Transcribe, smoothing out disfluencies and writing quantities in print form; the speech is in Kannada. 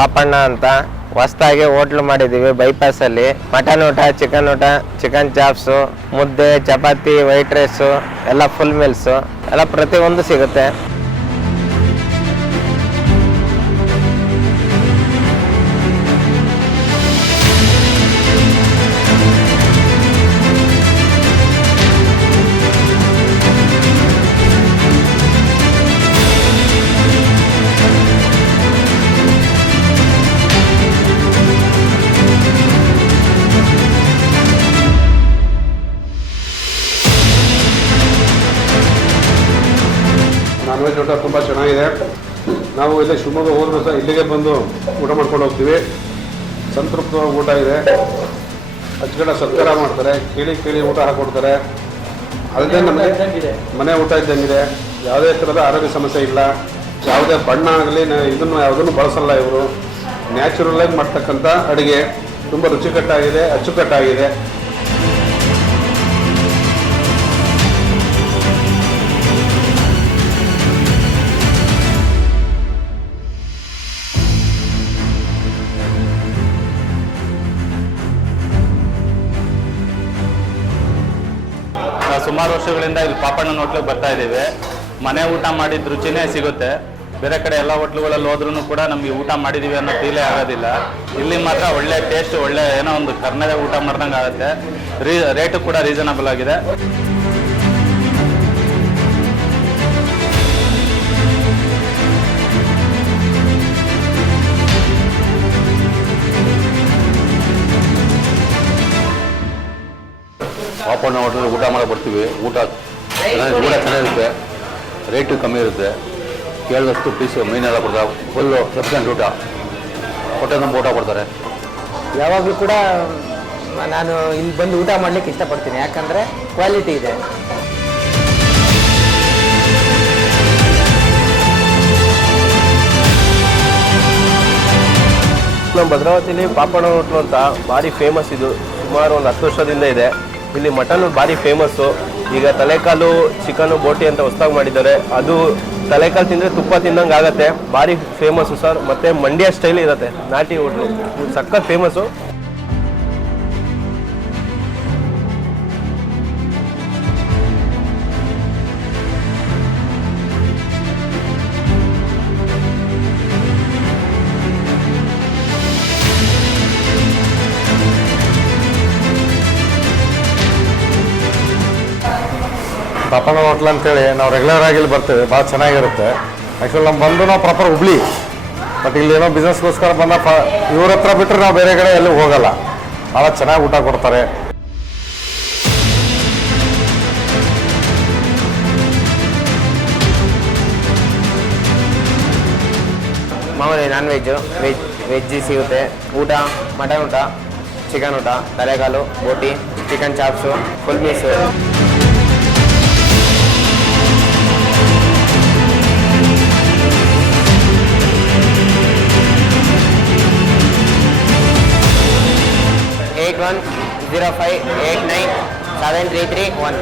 ಪಾಪಣ್ಣ ಅಂತ ಹೊಸದಾಗಿ ಹೋಟ್ಲು ಮಾಡಿದ್ದೀವಿ ಬೈಪಾಸಲ್ಲಿ. ಮಟನ್ ಊಟ, ಚಿಕನ್ ಚಾಪ್ಸು, ಮುದ್ದೆ, ಚಪಾತಿ, ವೈಟ್ ರೈಸು ಎಲ್ಲ ಫುಲ್ ಮೀಲ್ಸು ಎಲ್ಲ ಪ್ರತಿಯೊಂದು ಸಿಗುತ್ತೆ. ನಾನ್ ವೆಜ್ ಊಟ ತುಂಬ ಚೆನ್ನಾಗಿದೆ. ನಾವು ಇಲ್ಲಿ ಶಿವಮೊಗ್ಗ ಹೋದ್ರೂ ಸಹ ಇಲ್ಲಿಗೆ ಬಂದು ಊಟ ಮಾಡ್ಕೊಂಡು ಹೋಗ್ತೀವಿ. ಸಂತೃಪ್ತವಾಗಿ ಊಟ ಇದೆ. ಅಚ್ಚುಕಟ್ಟ ಸತ್ಕಾರ ಮಾಡ್ತಾರೆ, ಕೇಳಿ ಊಟ ಹಾಕ್ಕೊಡ್ತಾರೆ. ಅಲ್ಲದೆ ನಮಗೆ ಮನೆ ಊಟ ಇದ್ದಂಗಿದೆ. ಯಾವುದೇ ಥರದ ಆರೋಗ್ಯ ಸಮಸ್ಯೆ ಇಲ್ಲ. ಯಾವುದೇ ಬಣ್ಣ ಆಗಲಿ ಯಾವುದನ್ನು ಬಳಸಲ್ಲ ಇವರು. ನ್ಯಾಚುರಲಾಗಿ ಮಾಡ್ತಕ್ಕಂಥ ಅಡುಗೆ ತುಂಬ ರುಚಿಕಟ್ಟಾಗಿದೆ, ಅಚ್ಚುಕಟ್ಟಾಗಿದೆ. ಸುಮಾರು ವರ್ಷಗಳಿಂದ ಇಲ್ಲಿ ಪಾಪಣ್ಣನ ಹೋಟ್ಲಿಗೆ ಬರ್ತಾ ಇದ್ದೀವಿ. ಮನೆ ಊಟ ಮಾಡಿದ ರುಚಿನೇ ಸಿಗುತ್ತೆ. ಬೇರೆ ಕಡೆ ಎಲ್ಲ ಹೋಟ್ಲುಗಳಲ್ಲಿ ಹೋದ್ರೂ ಕೂಡ ನಮಗೆ ಊಟ ಮಾಡಿದ್ದೀವಿ ಅನ್ನೋ ಫೀಲೇ ಆಗೋದಿಲ್ಲ. ಇಲ್ಲಿ ಮಾತ್ರ ಒಳ್ಳೆ ಟೇಸ್ಟ್, ಒಳ್ಳೆ ಏನೋ ಒಂದು ಕರ್ನಾಟಕ ಊಟ ಮಾಡ್ದಂಗೆ ಆಗುತ್ತೆ. ರೇಟು ಕೂಡ ರೀಸನಬಲ್ ಆಗಿದೆ. ಪಾಪಣ್ಣ ಹೋಟೆಲ್ ಊಟ ಮಾಡಕ್ಕೆ ಬರ್ತೀವಿ. ಊಟ ಚೆನ್ನಾಗಿರುತ್ತೆ, ರೇಟು ಕಮ್ಮಿ ಇರುತ್ತೆ. ಕೇಳಿದಷ್ಟು ಪೀಸು ಮೀನೆಲ್ಲ ಕೊಡ್ತಾರೆ. ಫುಲ್ಲು ಸಫಿಷಿಯಂಟ್ ಊಟ, ಹೊಟ್ಟೆ ತುಂಬ ಊಟ ಕೊಡ್ತಾರೆ. ಯಾವಾಗಲೂ ಕೂಡ ನಾನು ಇಲ್ಲಿ ಬಂದು ಊಟ ಮಾಡಲಿಕ್ಕೆ ಇಷ್ಟಪಡ್ತೀನಿ, ಯಾಕಂದರೆ ಕ್ವಾಲಿಟಿ ಇದೆ. ನಮ್ಮ ಭದ್ರಾವತಿಲಿ ಪಾಪಣ್ಣ ಹೋಟ್ಲು ಅಂತ ಭಾರಿ ಫೇಮಸ್. ಇದು ಸುಮಾರು ಒಂದು 10 ವರ್ಷದಿಂದ ಇದೆ. ಇಲ್ಲಿ ಮಟನ್ ಭಾರಿ ಫೇಮಸ್ಸು. ಈಗ ತಲೆಕಾಲು, ಚಿಕನು, ಬೋಟಿ ಅಂತ ಹೊಸದಾಗಿ ಮಾಡಿದ್ದಾರೆ. ಅದು ತಲೆಕಾಲು ತಿಂದರೆ ತುಪ್ಪ ತಿನ್ನಂಗೆ ಆಗುತ್ತೆ. ಭಾರಿ ಫೇಮಸ್ಸು ಸರ್. ಮತ್ತು ಮಂಡ್ಯ ಸ್ಟೈಲ್ ಇರುತ್ತೆ, ನಾಟಿ ಹೋಟ್ಲು ಸಖತ್ ಫೇಮಸ್ಸು. ಪಾಪಣ್ಣ ಹೋಟ್ಲ್ ಅಂತೇಳಿ ನಾವು ರೆಗ್ಯುಲರ್ ಆಗಿ ಇಲ್ಲಿ ಬರ್ತೇವೆ. ಭಾಳ ಚೆನ್ನಾಗಿರುತ್ತೆ. ಆ್ಯಕ್ಚುಲಿ ನಮ್ಮ ಬಂದು ನಾವು ಪ್ರಾಪರ್ ಹುಬ್ಳಿ, ಬಟ್ ಇಲ್ಲಿ ಏನೋ ಬಿಸ್ನೆಸ್ಗೋಸ್ಕರ ಬಂದ ಇವ್ರ ಹತ್ರ ಬಿಟ್ಟರೆ ನಾವು ಬೇರೆ ಕಡೆ ಎಲ್ಲೂ ಹೋಗಲ್ಲ. ಭಾಳ ಚೆನ್ನಾಗಿ ಊಟ ಕೊಡ್ತಾರೆ. ಮಾಮೂಲಿ ನಾನ್ ವೆಜ್ ಸಿಗುತ್ತೆ. ಊಟ ಮಟನ್ ಊಟ, ಚಿಕನ್ ಊಟ, ತಲೆಕಾಲು, ಬೋಟಿ, ಚಿಕನ್ ಚಾಪ್ಸು, ಫುಲ್ ಮೀಸು. (8105897331)